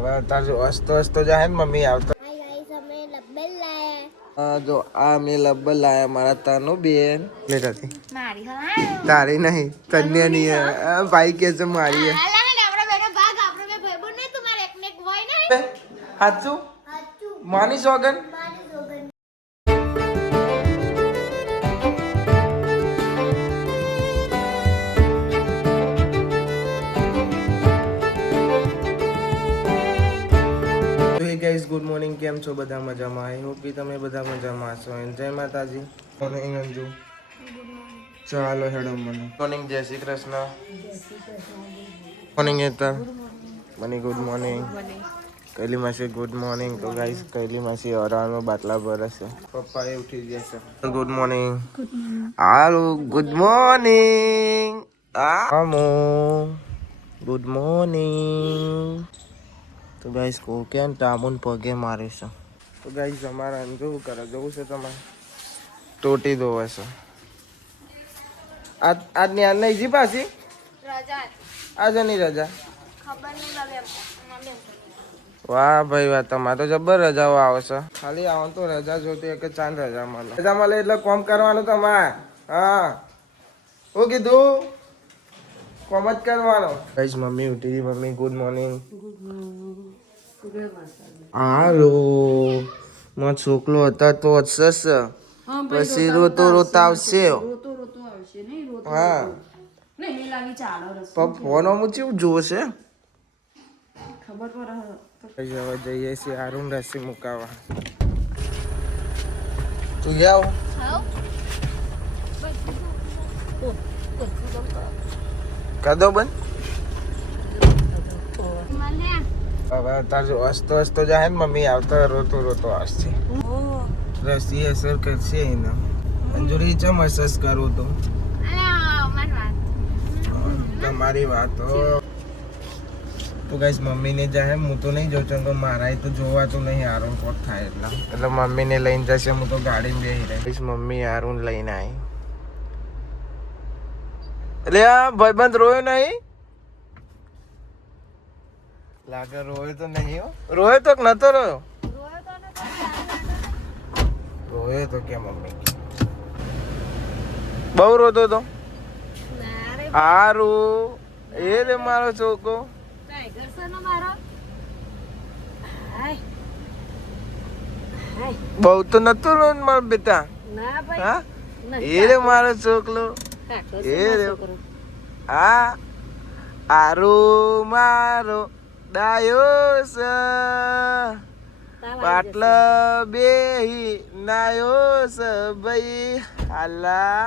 હવે તાર હસતો હસતો જાય ને મમ્મી આવતો. જો આ મેં લબ્બર લાયા મારા તાનું બેન લેટાથી તારી નહીં કન્યાની ભાઈ કે છે મારી હાચું માની સોગન. ગાઈસ ગુડ મોર્નિંગ, કેમ છો બધા મજામાં? આઈ હોપ કે તમે બધા મજામાં છો. જય માતાજી. મોર્નિંગ અંજુ. ચાલો હેડો મોર્નિંગ. જય શ્રી કૃષ્ણ. મોર્નિંગ હેતર. મને ગુડ મોર્નિંગ. કૈલી માસી ગુડ મોર્નિંગ. તો ગાઈસ કૈલી માસી અરાનો બાટલા ભરશે. પપ્પા એ ઉઠી ગયા છે. Good morning. હાલો ગુડ મોર્નિંગ. આમો ગુડ મોર્નિંગ. તો ગાઈસ કો કેમ ટામુન પગે મારે છે. તો ગાઈસ અમારા જોવું કરે જવું છે તમારે ટોટી દોવે છે. આજની આજ નહીં જી પાછી આજે નહીં રજા. વાહ ભાઈ વાહ, તમારે તો જબર રજાઓ આવે છે. ખાલી આવો તો રજા જોતી કે ચાંદ રજા મળે. રજા મળે એટલે કોમ કરવાનું તમારે. હા શું કીધું? કોમ જ કરવાનો. ગાઈસ મમ્મી ઉઠી ગઈ. Mummy good morning. હાલો મારો છોકરો હતા તો હસસ પછી રોતો રોતા આવશે. હા ફોન અમુક કેવું જોશે હવે જઈએ છીએ આરુણ રસી મુકાવા. તું જાવ કદો બંધ હવે તાર હસતો હસતો જાય ને મમ્મી આવતો રોતો રોતો હસશે. રસી અસર કરશે એને. અંજુરી ચમ અસર કરું તો તમારી વાતો. તો ગાઈસ મમ્મીને જાય હું તો નહીં જોઉં છું, મારા તો જોવાતું નહીં. આરુણ કોક થાય એટલે મમ્મીને લઈને જશે. હું તો ગાડીમાં બેસી રહીશ. મમ્મી આરુણ લઈને આવી. એટલે આ ભાઈબંધ રોયો નહીં લાગે. રોયો તો નહીં. રોયો તો નતો રોયો. રોયો તો કે મમ્મી બહુ રોતો તો. હારું એ રે મારો છોકરો. બહુ તો નતો રોયો મારો બેટા. હા એ રે મારો છોકરો. એ રે હા આરું મારો ડાયો સ પાટલા બેહી નાયો સ ભાઈ. હાલા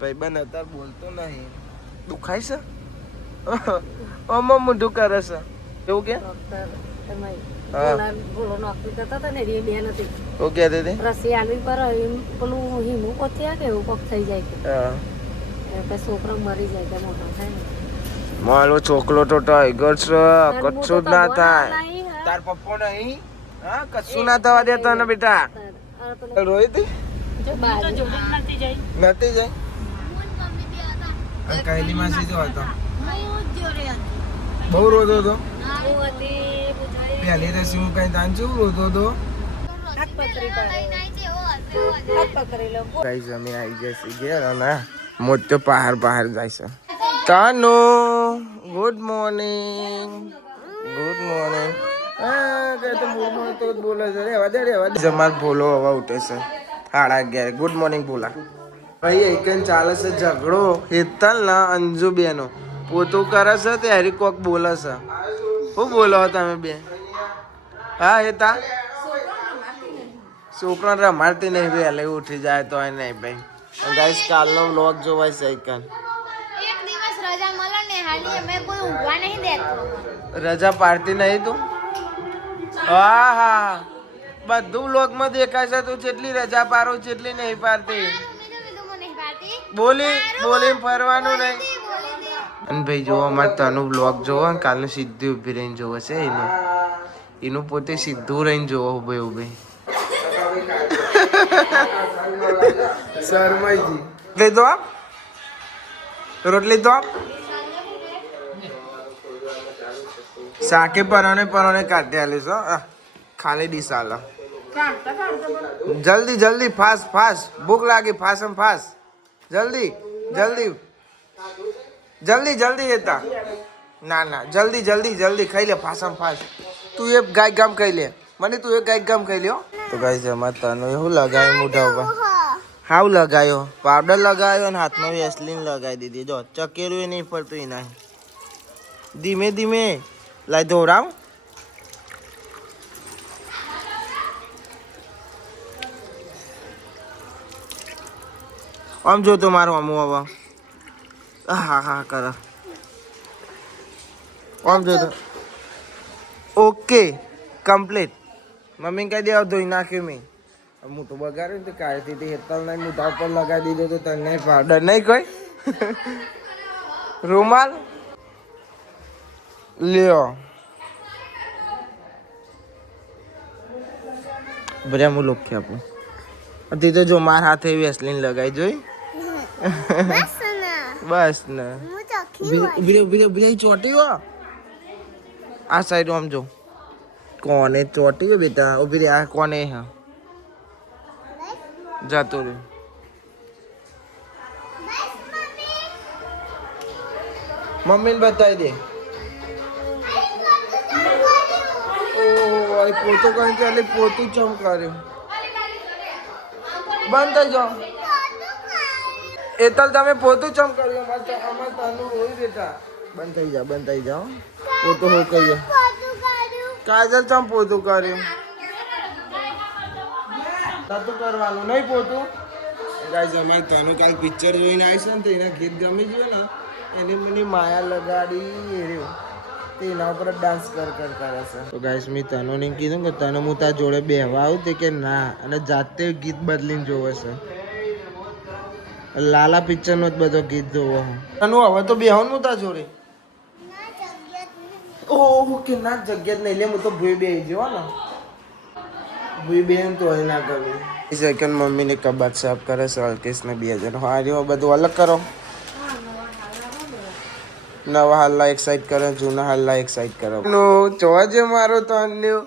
ભાઈ બન અત્યારે બોલતો નહીં. દુખાય છે મોઢું કરે છે એવું કે મારો છોકરો તો ટાઈગર છે. કશું જ ના થાય. તાર પપ્પો નહીં. હા કશું ના થવા દે તને બેટા. રોઈ હતી નથી જાય. કૈલી માસી જો હતો બહુ રોતો હતો. પહેલી રસી હું કઈ તાન છું રોતો હતો. કઈ જમી આવી જશે ઘેર અને મોટો પહાડ પહાડ જાય છે. કાનો ગુડ મોર્નિંગ. Good morning. તો બોલે છે રેવા દે રેવા દે. જમાર બોલો હવે ઉઠે છે 11:30. ગુડ મોર્નિંગ બોલા ભાઈ. એક ચાલે છે ઝઘડો હેતલ ના અંજુ બેનો. પોતું કરે છે તે હરી કોક બોલે છે. શું બોલો તમે બે? હા હેતા છોકરાને રમાડતી નહીં. વહેલે ઉઠી જાય તો નહીં ભાઈ. ગાઈસ કાલનો વ્લોગ જોવાય છે. રજા પાડતી નહીં તું? હા હા બધું વ્લોગ માં દેખાય છે. તું જેટલી રજા પાડો જેટલી નહીં પાડતી. બોલી બોલી ફરવાનું નહીં. અને ભાઈ જો અમારે તનું બ્લોગ જોવો કાલનું સીધું ઉભી રહીને જોવો છે. એનું પોતે સીધું રહીને જોવો ઉભે ઉભે. શર્માઈજી લઈ દો આપ રોટલી તો આપ. શાકે પરોને પરોને કાઢી આલીશ હો ખાલી ડીશ આલો જલ્દી જલ્દી ફાસ્ટ ફાસ્ટ ભૂખ લાગી ફાસમ ફાસ્ટ જલ્દી જલ્દી જલ્દી જલ્દી એતા ના ના જલ્દી જલ્દી જલ્દી ખાઈ લે ફાસમ ફાસ્ટ તું એ ગાય ગામ ખાઈ લે મને તું એ ગાય ગામ ખાઈ લ્યો તો ગાય જમા તને એવું લગાવ્યું મોઢા ઉપર હાવ લગાવ્યો પાવડર લગાવ્યો અને હાથમાં વેસલીન લગાવી દીધી જો ચકેરું નહીં ફરતું એના ધીમે ધીમે લાઈ ધોરાવ આમ જો તો મારું અમુ હવે હા હા કર આમ જો તો ઓકે કમ્પ્લીટ મમ્મી કહી દે ધોઈ નાખ્યું મેં હું તો બગાડ્યું તો કાઢતી હતી હેતલ નહીં મોઢા ઉપર લગાવી દીધો તો તને પાવડર નહીં કોઈ રૂમાલ લ્યો બધા હું લોક આપું તે તો જો મારા હાથે વેસલીન લગાવી જોઈ બસ ને ઉભી ચોટી હો આ સાઈડ આમ જો કોને ચોટી હો બેટા ઉભી રે આ કોને હા જતો રે મમ્મીને બતાવી દે ઓહ પોતું કરી એટલે પોતું ચમકાર્યું બંધ થઈ જાઓ એતલ તમે પોતું ચમ કર્યું અમાર તાનું હોય બેટા બંધ થઈ જાઓ પોતું હો કહીએ કાજલ ચમ પોતું કર્યું નતું કરવાનું નહીં પોતું ગાઈસ અમાર તાનું કાલ પિક્ચર જોઈને આવીશ ને તો એના ગીત ગમી ગયું ને એની મને માયા લગાડી રહ્યું તેના ઉપર ડાન્સ કર કરે છે તો ગાઈસ મેં તનુને કીધું કે તને હું તાર જોડે બેહવા આવું તે કે ના અને જાતે ગીત બદલીને જોવે છે લાલા પિક્ચર નો જ બધો ગીત જોવો તનુ હવે તો બેહવાનું હું તાર જોડે ઓહ કે ના જગ્યા નહીં લે હું તો ભૂઈ બેહી જવો ને ભૂઈ બેન તો ના કરવી સેકન્ડ મમ્મીને કબાટ સાફ કરે છે અલ્કેશ ને 2000 હાર્યો બધું અલગ કરો નવા હાલના એક સાઈડ કરો જૂના હાલના એક સાઈડ કરો નો જોજે મારો તો અન્યુ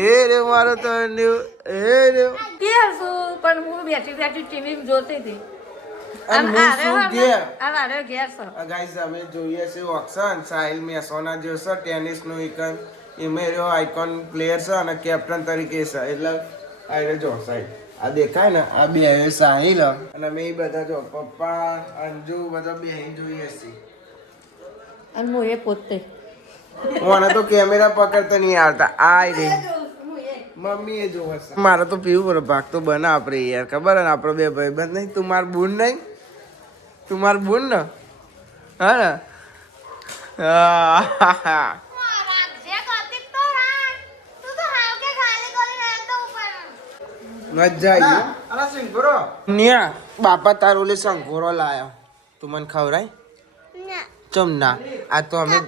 એ રે મારો તો અન્યુ એ રે કે શું પણ હું બેઠી બેઠી ટીવી જોતી હતી ગાઈસ અમે જોઈએ છે ઓક્શન સાહિલ મેસોના જે છે ટેનિસ નું આઇકન એમેરો આઇકોન પ્લેયર છે અને કેપ્ટન તરીકે છે એટલે આ જો સાઈડ આ દેખાય ને આ બે સાહિલ અને અમે બધા જો પપ્પા અંજુ બધા બેહીને જોઈએ છે અને હું એ પોતે મને તો કેમેરા પકડતા નહીં આવતા આય રે મમ્મી એ જોવે છે મારે તો પીવું પડે ભાગ તો બને આપણે યાર ખબર ને આપણો બે ભાઈ બંધ નહીં તું માર બૂન નહીં તું માર બૂન ને હા ને મજા આવી અરે સિંગોરો નિયા બાપા તારો લે સંઘોરો લાયો તું મને ખવરાય ચમ ના આ તો અમે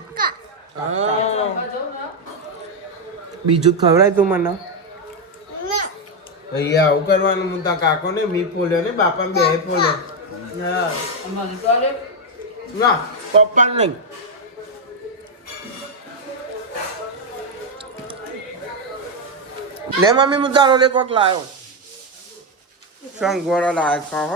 બીજું ખવડાય તું મને અહીંયા આવું કરવાનું હું તા કાકો ને મી પોલ્યો ને બાપા બે પોલ્યો ના પપ્પા નહીં લે મમ્મી હું તારો લે કોક લાયો સંગોળો લાયો ખાવ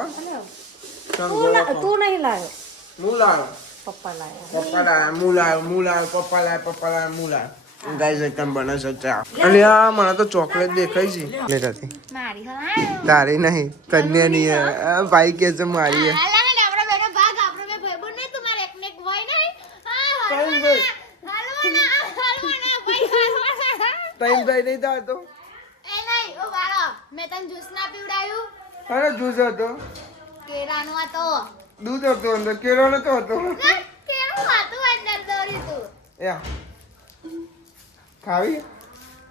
તું નહીં લાયો હું લાયો પપ્પા લાયા પપ્પા લાયા હું લાયો પપ્પા લાયા હું લાયો ગાઈસ એકદમ બને છે ચા અને આ મને તો ચોકલેટ દેખાય છે લેતાથી મારી તારી નહીં કન્યાની ભાઈ કે છે મારી ટાઈમ ભાઈ નહીં થાય તો મેં તને જ્યુસ ના પીવડાયું અરે જ્યુસ હતો કેરાનો હતો દૂધ હતો અંદર કેળો નતો હતો કેરું હતું અંદર દોરી તું યા ખાવી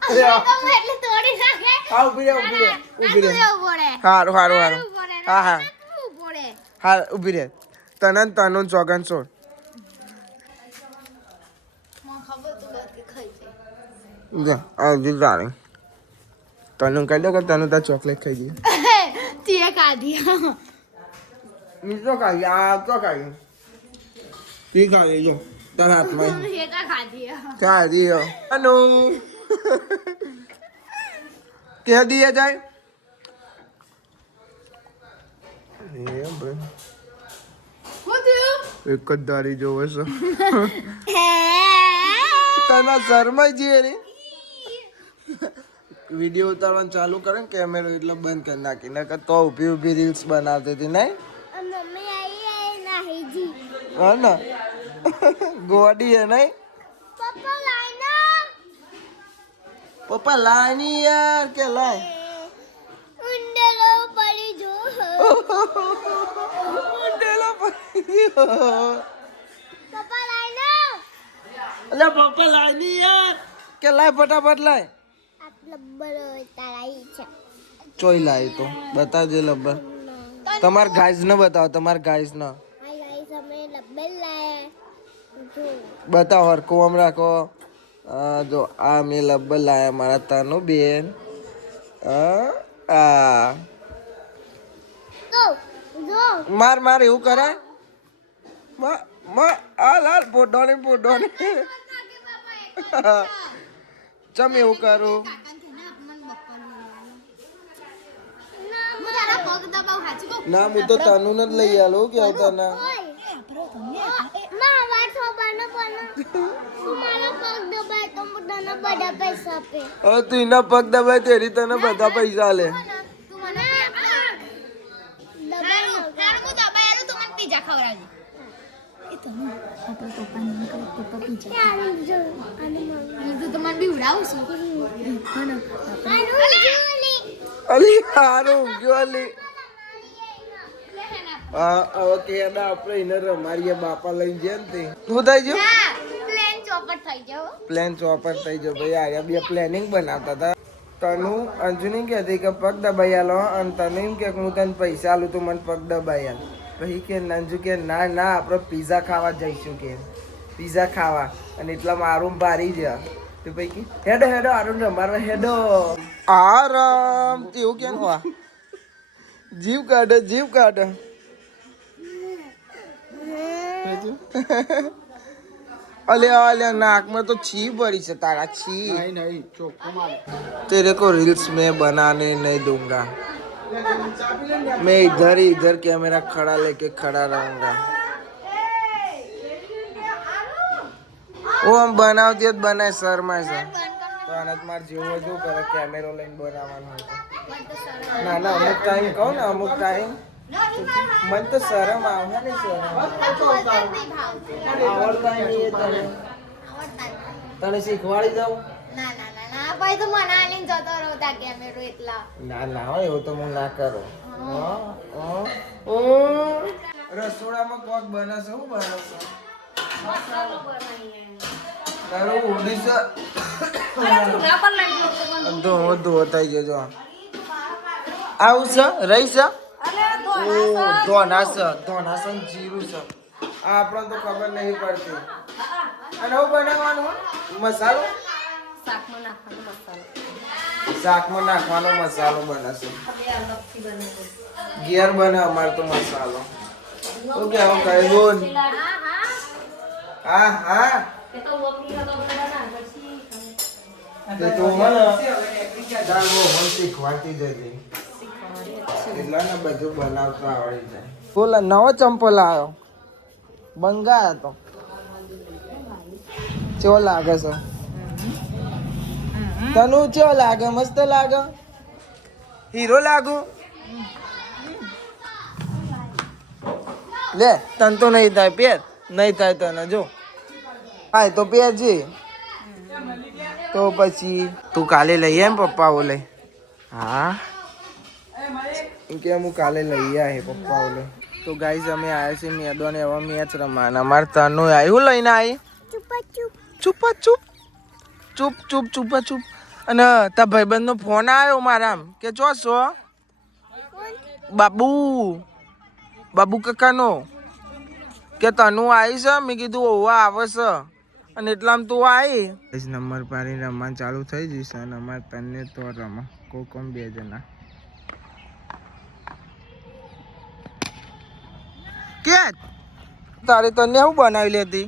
એટલે તોડી નાખે હા ઉભી રહે હારું હા હા ઉભી રહે તનું ચોગન છોડ આવજી તારે તનું કહી દો કે તનું તાર ચોકલેટ ખાઈ જઈએ તીએ ખાધી મિત્રો ખાઈ આ તો ખાઈ તી ખાઈ જો તારા હાથમાં એ કા ખાધી હે. ક્યાં દિયો અનુ ક્યાં દિયા જાય એ ભાઈ હું થયું? એક જ દારી જોવે છે તને શરમાઈ જઈએ રે વિડીયો ઉતારવાનું ચાલુ કરે ને કેમેરો એટલે બંધ કરી નાખી નકર તો ઊભી ઊભી રીલ્સ બનાવતી હતી નહીં મમ્મી આઈ નાહીજી. હા ને ગોડી હે નહીં પપ્પા લાઈના. પપ્પા લાની યાર કે લાય ઉંડરો પડી જો. ઉંડેલો પડી ગયો પપ્પા લાઈના. અલે પપ્પા લાની યાર કે લાય ફટાફટ લાય આટલા બરો તારાઈ છે. ચોઈ લાય તો બતાવજે લબ્બર તમાર ગાઈઝ ને બતાવો તમાર ગાઈઝ ને હાય ગાઈસ અમે લબ્બલ લાયા જો. બતાવો હરકો આમ રાખો જો આ મેં લબ્બર લાયા મારા તાનું બેન આ તો જો માર માર એવું કરાય આ લાલ પોડોની ચમ એવું કરું ના હું તો તનું જ લઈ આલું કે તને હવે તું એના પગ દબાય તેરી તને બધા પૈસા લે અલી હારું ગયો અલી હવે કે આપણે એને રમારીએ બાપા લઈને જઈએ ને તે શું થઈ ગયું પ્લેન ચોપર થઈ ગયો ભાઈ આર્યા બે પ્લેનિંગ બનાવતા હતા તનુ અંજુની કહેતી કે પગ દબાઈ આલો અને તને એમ કે હું તને પૈસા આલું તું મને પગ દબાઈ આલ પછી કે અંજુ કે ના ના આપણે પીઝા ખાવા જઈશું કે પીઝા ખાવા અને એટલા મારું ભારી જ તો પછી હેડો હેડો આરું રમાડવા હેડો આરામ તેવું કેમ હોવા જીવ કાઢે અલે નાકમાં તો છી પડી છે તારા છી नहीं ચોખ્ખું માર तेरे को रील्स में बनाने नहीं दूंगा मैं इधर कैमरा खड़ा लेके खड़ा रहूंगा वो हम बनावती જ બનાય શર્મા છે તો આનંદ માર જેવો જો કરે કેમેરો લઈને બનાવવાનો હોય ના ના અમુક ટાઈમ કહો ને અમુક ટાઈમ મને તો શરમ આવે ને શરમ આવડતા નહીં તને તને શીખવાડી દઉં ના ના હોય એવું તો હું ના કરું રસોડામાં કોક બને છે શું બને છે તારું ઉડી છે ધો થઈ ગયો જો આવું છે રહી છે ધોનાસન જીરું છે આ આપણને તો ખબર નહીં પડતી અને હું બનાવવાનું મસાલો શાકમાં નાખવાનો મસાલો બનશે ઘેર બને અમારે તો મસાલો ઓકે હવે કહી બોલ હા હા તો મને દાળ બહુ શીખવાડતી જતી એટલા ને બધું બનાવતા આવડી જાય બોલા નવો ચંપલ આવ્યો બંગાળ હતો કેવો લાગે છે તને કેવો લાગે મસ્ત લાગે હીરો લાગુ લે તન તો નહીં થાય પેર નહીં થાય તને જો હા તો પહેરજે તો પછી તું કાલે લઈ એમ પપ્પા ઓલે હા કે હું કાલે લઈ આવે પપ્પા ઓલે તો ગાઈઝ અમે આવ્યા છીએ મેદાને એવા મેચ રમવાના અમારે તનું આવ્યું લઈને આવી ચૂપ અને તાર ભાઈબંધનો ફોન આવ્યો મારા કે ચો છો બાબુ કાકાનો કે તનું આવી છે મેં કીધું ઓવા આવે છે અને એટલામાં તું આવી નંબર પાડી રમવાનું ચાલુ થઈ જશે અને અમારે તને તો રમા કોમ બે જણા કે તારે તને શું બનાવી લેતી